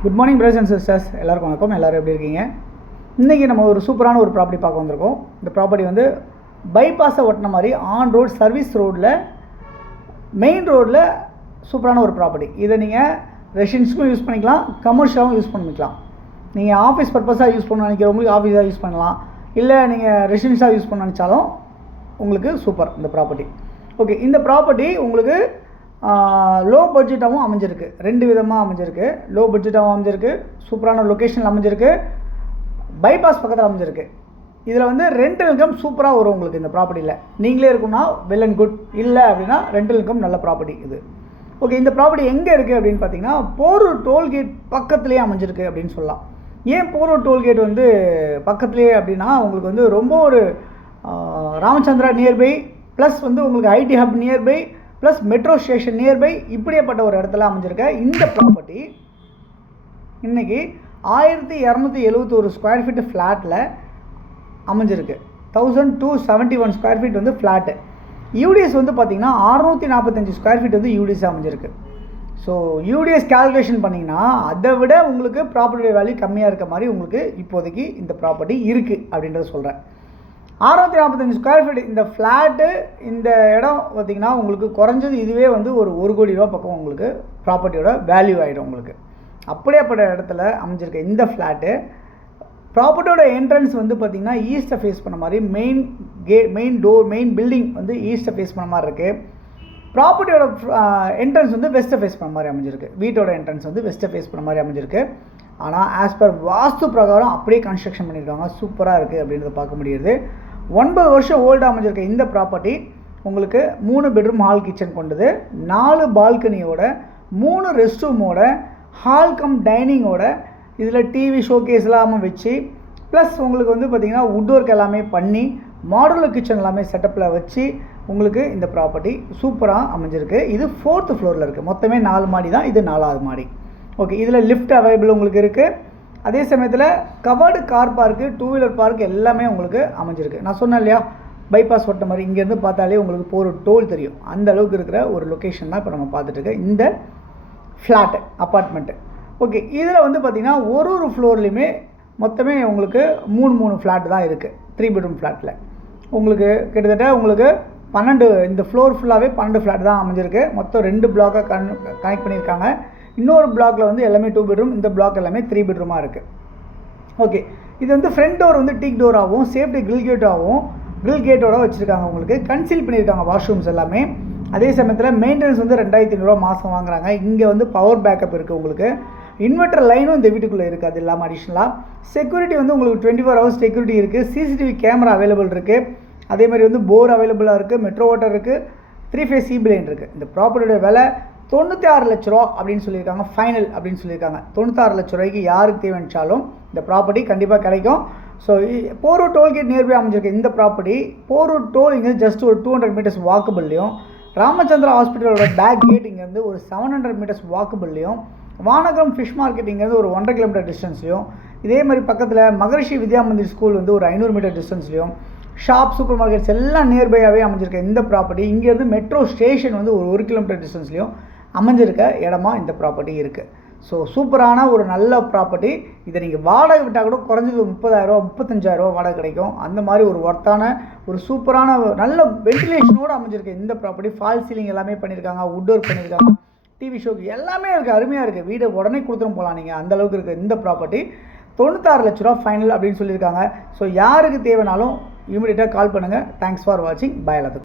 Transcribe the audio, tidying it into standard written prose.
Good morning brothers and sisters, எல்லாருக்கும் வணக்கம். எல்லோரும் எப்படி இருக்கீங்க? இன்றைக்கி நம்ம ஒரு சூப்பரான ஒரு ப்ராப்பர்ட்டி பார்க்க வந்திருக்கோம். இந்த ப்ராப்பர்ட்டி வந்து பைபாஸை ஒட்டின மாதிரி ஆன் ரோட் சர்வீஸ் ரோட்டில் மெயின் ரோட்டில் சூப்பரான ஒரு ப்ராப்பர்ட்டி. இதை நீங்கள் ரெசிடென்ஸுக்கும் யூஸ் பண்ணிக்கலாம், கமர்ஷியலாகவும் யூஸ் பண்ணிக்கலாம். நீங்கள் ஆஃபீஸ் பர்பஸாக யூஸ் பண்ண நினைக்கிறவங்களுக்கு ஆஃபீஸாக யூஸ் பண்ணலாம், இல்லை நீங்கள் ரெசிடென்ஸாக யூஸ் பண்ண நினச்சாலும் உங்களுக்கு சூப்பர் இந்த ப்ராப்பர்ட்டி. ஓகே, இந்த ப்ராப்பர்ட்டி உங்களுக்கு லோ பட்ஜெட்டாகவும் அமைஞ்சிருக்கு. ரெண்டு விதமாக அமைஞ்சிருக்கு. லோ பட்ஜெட்டாகவும் அமைஞ்சிருக்கு, சூப்பரான லொக்கேஷனில் அமைஞ்சிருக்கு, பைபாஸ் பக்கத்தில் அமைஞ்சிருக்கு. இதில் வந்து ரெண்டல் இன்கம் சூப்பராக வரும் உங்களுக்கு இந்த ப்ராப்பர்ட்டியில். நீங்களே இருக்குன்னா வெல் அண்ட் குட், இல்லை அப்படின்னா ரெண்டல் இன்கம் நல்ல ப்ராப்பர்ட்டி இது. ஓகே, இந்த ப்ராப்பர்ட்டி எங்கே இருக்குது அப்படின்னு பார்த்தீங்கன்னா போரூர் டோல்கேட் பக்கத்துலேயே அமைஞ்சிருக்கு அப்படின்னு சொல்லலாம். ஏன் போரூர் டோல்கேட் வந்து பக்கத்துலேயே அப்படின்னா உங்களுக்கு வந்து ரொம்ப ஒரு ராமச்சந்திரா நியர்பை, ப்ளஸ் வந்து உங்களுக்கு IT hub nearby, plus metro station nearby, இப்படியேப்பட்ட ஒரு இடத்துல அமைஞ்சிருக்க இந்த ப்ராப்பர்ட்டி இன்றைக்கி 1271 ஸ்கொயர் ஃபீட்டு ஃப்ளாட்டில் அமைஞ்சிருக்கு. 1271 ஸ்கொயர் ஃபீட் வந்து ஃப்ளாட்டு. யூடிஎஸ் வந்து பார்த்திங்கன்னா 645 ஸ்கொயர் ஃபீட் வந்து யூடிஎஸ் அமைஞ்சிருக்கு. ஸோ யூடிஎஸ் கேல்குலேஷன் பண்ணிங்கன்னா அதை விட உங்களுக்கு ப்ராப்பர்ட்டி வேல்யூ கம்மியாக இருக்க மாதிரி உங்களுக்கு இப்போதைக்கு இந்த ப்ராப்பர்ட்டி இருக்குது அப்படின்றத சொல்கிறேன். 645 ஸ்கொயர் ஃபீட் இந்த ஃப்ளாட்டு, இந்த இடம் பார்த்திங்கன்னா உங்களுக்கு குறைஞ்சது இதுவே வந்து ஒரு 1 கோடி ரூபா பக்கம் உங்களுக்கு ப்ராப்பர்ட்டியோட வேல்யூ ஆகிடும் உங்களுக்கு. அப்படியேப்பட்ட இடத்துல அமைஞ்சிருக்க இந்த ஃப்ளாட்டு ப்ராப்பர்ட்டியோட என்ட்ரன்ஸ் வந்து பார்த்திங்கன்னா ஈஸ்ட்டை ஃபேஸ் பண்ண மாதிரி, மெயின் பில்டிங் வந்து ஈஸ்ட்டை ஃபேஸ் பண்ண மாதிரி இருக்குது. ப்ராப்பர்ட்டியோட என்ட்ரன்ஸ் வந்து வெஸ்ட்டை ஃபேஸ் பண்ண மாதிரி அமைஞ்சிருக்கு. வீட்டோட என்ட்ரன்ஸ் வந்து வெஸ்ட்டை ஃபேஸ் பண்ண மாதிரி அமைஞ்சிருக்கு. ஆனால் ஆஸ் பர் வாஸ்து பிரகாரம் அப்படியே கன்ஸ்ட்ரக்ஷன் பண்ணியிருக்காங்க. சூப்பராக இருக்குது அப்படின்றத பார்க்க முடியுது. 9 வருஷம் ஓல்டாக அமைஞ்சிருக்க இந்த ப்ராப்பர்ட்டி உங்களுக்கு 3 பெட்ரூம் ஹால் கிச்சன் கொண்டது, 4 பால்கனியோட, 3 ரெஸ்ட் ரூமோட, ஹால் கம் டைனிங்கோட, இதில் டிவி ஷோகேஸ் எல்லாமே வச்சு, ப்ளஸ் உங்களுக்கு வந்து பார்த்திங்கன்னா வுட் ஒர்க் எல்லாமே பண்ணி மாடுலர் கிச்சன் எல்லாமே செட்டப்பில் வச்சு உங்களுக்கு இந்த ப்ராப்பர்ட்டி சூப்பராக அமைஞ்சிருக்கு. இது 4th ஃப்ளோரில் இருக்குது. மொத்தமே 4 மாடி தான், இது 4வது மாடி. ஓகே, இதில் லிஃப்ட் அவைலபிள் உங்களுக்கு இருக்குது. அதே சமயத்தில் covered car park, 2 wheeler park எல்லாமே உங்களுக்கு அமைஞ்சிருக்கு. நான் சொன்னேன் இல்லையா, பைபாஸ் ஓட்ட மாதிரி இங்கேருந்து பார்த்தாலே உங்களுக்கு போகிற டோல் தெரியும். அந்த அளவுக்கு இருக்கிற ஒரு லொக்கேஷன் தான் இப்போ நம்ம பார்த்துட்டு இந்த ஃப்ளாட்டு அப்பார்ட்மெண்ட்டு. ஓகே, இதில் வந்து பார்த்திங்கன்னா ஒரு ஃப்ளோர்லேயுமே மொத்தமே உங்களுக்கு 3 ஃப்ளாட் தான் இருக்குது. 3 பெட்ரூம் ஃப்ளாட்டில் உங்களுக்கு கிட்டத்தட்ட உங்களுக்கு 12, இந்த ஃப்ளோர் ஃபுல்லாகவே 12 ஃப்ளாட் தான் அமைஞ்சிருக்கு. மொத்தம் 2 பிளாக்காக கனெக்ட் பண்ணியிருக்காங்க. இன்னொரு பிளாக்கில் வந்து எல்லாமே 2 பெட்ரூம், இந்த பிளாக் எல்லாமே 3 பெட்ரூமாக இருக்குது. ஓகே, இது வந்து ஃப்ரண்ட் டோர் வந்து டீக் டோராகவும், சேஃப்டி கிரில் கேட்டோட வச்சுருக்காங்க. உங்களுக்கு கன்சீல் பண்ணியிருக்காங்க வாஷ்ரூம்ஸ் எல்லாமே. அதே சமயத்தில் மெயின்டெனன்ஸ் வந்து 2500 மாதம் வாங்குறாங்க. இங்கே வந்து பவர் பேக்கப் இருக்குது உங்களுக்கு. இன்வெர்டர் லைனும் இந்த வீட்டுக்குள்ளே இருக்குது. அது இல்லாமல் அடிஷ்னலாக செக்யூரிட்டி வந்து உங்களுக்கு 24 ஹவர்ஸ் செக்யூரிட்டி இருக்குது. சிசிடிவி கேமரா அவைலபிள் இருக்குது. அதே மாதிரி வந்து போர் அவைலபிளாக இருக்குது, மெட்ரோ வாட்டர் இருக்குது, 3 ஃபேஸ் சி பிளைன் இருக்குது. இந்த ப்ராப்பர்ட்டியோட விலை 96 லட்ச ரூபா அப்படின்னு சொல்லியிருக்காங்க. ஃபைனல் அப்படின்னு சொல்லியிருக்காங்க. 96 லட்ச ரூபாய்க்கு யாருக்கு தேவைச்சாலும் இந்த ப்ராப்பர்ட்டி கண்டிப்பாக கிடைக்கும். ஸோ போரூர் டோல்கேட் நியர்பை அமைஞ்சிருக்கு இந்த ப்ராப்பர்ட்டி. போரூர் டோல் இங்கேருந்து ஜஸ்ட் ஒரு 200 மீட்டர்ஸ் வாக்கபிள்லையும், ராமச்சந்திரா ஹாஸ்பிட்டலோட பேக் கேட் இங்கேருந்து ஒரு 700 மீட்டர்ஸ் வாக்கபிள்லையும், வானகரம் ஃபிஷ் மார்க்கெட் இங்கேருந்து ஒரு 1.5 கிலோமீட்டர் டிஸ்டன்ஸ்லையும், இதே மாதிரி பக்கத்தில் மகரிஷி வித்யா மந்திர் ஸ்கூல் வந்து ஒரு 500 மீட்டர் டிஸ்டன்ஸ்லையும், ஷாப் சூப்பர் மார்க்கெட்ஸ் எல்லாம் நியர்பையாகவே அமைஞ்சிருக்க இந்த ப்ராப்பர்ட்டி இங்கேருந்து மெட்ரோ ஸ்டேஷன் வந்து ஒரு 1 கிலோமீட்டர் டிஸ்டன்ஸ்லையும் அமைஞ்சிருக்க இடமா இந்த ப்ராப்பர்ட்டி இருக்குது. ஸோ சூப்பரான ஒரு நல்ல ப்ராப்பர்ட்டி. இதை நீங்கள் வாடகை விட்டால் கூட குறைஞ்சது 30,000 35,000 வாடகை கிடைக்கும். அந்த மாதிரி ஒரு ஒர்த்தான ஒரு சூப்பரான நல்ல வென்டிலேஷனோடு அமைஞ்சிருக்கு இந்த ப்ராப்பர்ட்டி. ஃபால் சீலிங் எல்லாமே பண்ணியிருக்காங்க, வுட் ஒர்க் பண்ணியிருக்காங்க, டிவி ஷோக்கு எல்லாமே இருக்குது. அருமையாக இருக்குது. வீடு உடனே கொடுத்துரும் போகலாம் நீங்கள், அந்தளவுக்கு இருக்குது இந்த ப்ராப்பர்ட்டி. 96 லட்ச ரூபா ஃபைனல் அப்படின்னு சொல்லியிருக்காங்க. ஸோ யாருக்கு தேவைனாலும் இமீடியட்டாக கால் பண்ணுங்கள். தேங்க்ஸ் ஃபார் வாட்சிங். பை எல்லாத்துக்கும்.